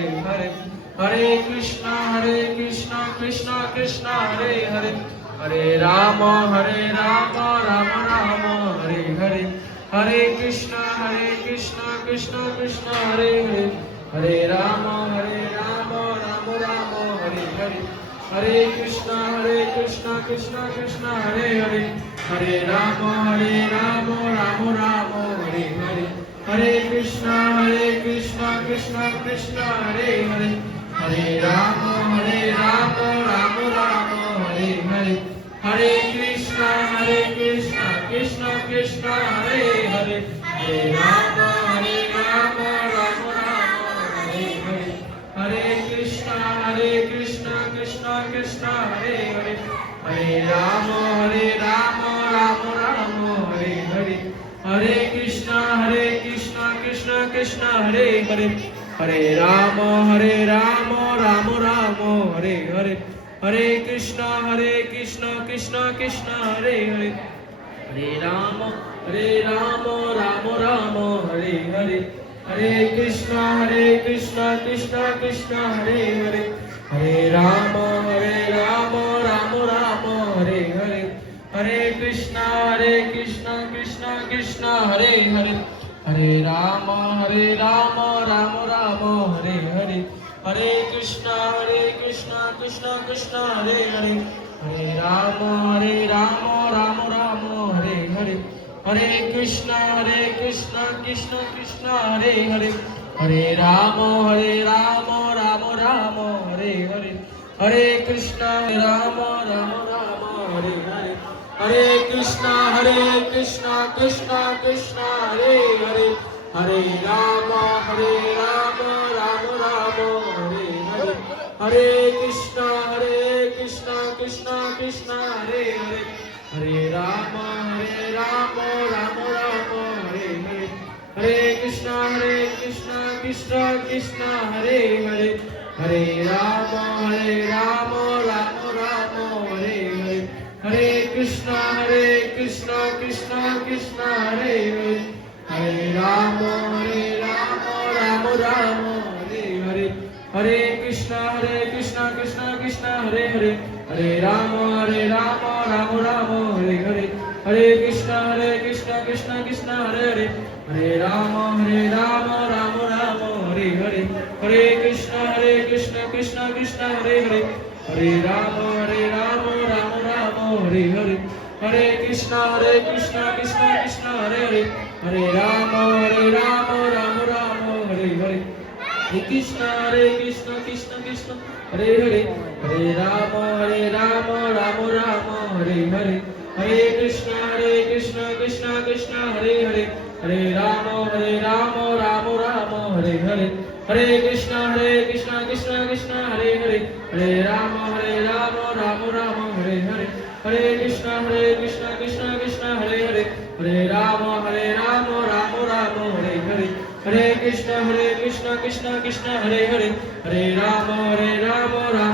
Hare Hare, Hare Krishna Krishna Krishna Hare Hare, Hare Rama Rama Rama Hare Hare, Hare Krishna Krishna Krishna Hare Hare, Hare Rama Rama Rama Hare Hare, Hare Krishna Krishna Krishna Hare Hare, Hare Rama Rama Rama Hare Hare, Hare Krishna Krishna Krishna Hare Hare, Hare Rama Rama Rama Hare Hare, Hare Krishna Krishna Krishna Hare Hare, Hare Rama Rama Rama Hare Hare, Hare Krishna Krishna Krishna Hare Hare, Hare Rama Rama Rama Hare Hare, Hare Krishna Krishna Krishna Hare Hare, Hare Rama Rama Rama Hare Hare, Hare Krishna Krishna Krishna Hare Hare, Hare Rama Rama Rama Hare Hare, Hare Krishna Krishna Krishna Hare Hare, Hare Rama Rama Rama Hare Hare, Hare Krishna Krishna Krishna Hare Hare, Hare Rama Rama Rama Hare Hare, Hare Krishna Krishna Krishna Hare Hare, Hare Rama Rama Rama Hare Hare, Hare Krishna Krishna Krishna Hare Hare, Hare Rama Rama Rama Hare Hare, Hare Krishna Rama Rama Hare Hare, Hare Krishna Krishna Krishna Hare Hare, Hare Rama Rama Rama Hare Hare, Hare Krishna Krishna Krishna Hare Hare, Hare Rama Rama Rama Hare Hare, Hare Krishna Krishna Krishna Hare Hare, Hare Rama Rama Rama Hare Hare, Hare Krishna Krishna Krishna Hare Hare, Hare Rama Rama Rama Hare Hare, Hare Krishna Krishna Krishna Hare Hare, Hare Rama Rama Rama Hare Hare, Hare Krishna Krishna Krishna Hare Hare, Hare Rama Rama Rama Hare Hare, Hare Krishna Krishna Krishna Hare Hare, Hare Rama Rama Rama Hare Hare, Hare Krishna Krishna Krishna Hare Hare, Hare Rama Rama Rama Hare Hare, Hare Krishna Krishna Hare Hare, Hare Rama Rama Rama Hare Hare, Hare Krishna Krishna Krishna Hare Hare, Hare Rama Rama Rama Hare Hare, Hare Krishna Krishna Krishna Hare Hare, Hare Rama Rama Rama Hare Hare, Hare Krishna Krishna Krishna Hare Hare, Hare Rama Rama Rama Hare Hare, Hare Krishna Krishna Krishna Hare Hare, Hare Rama Rama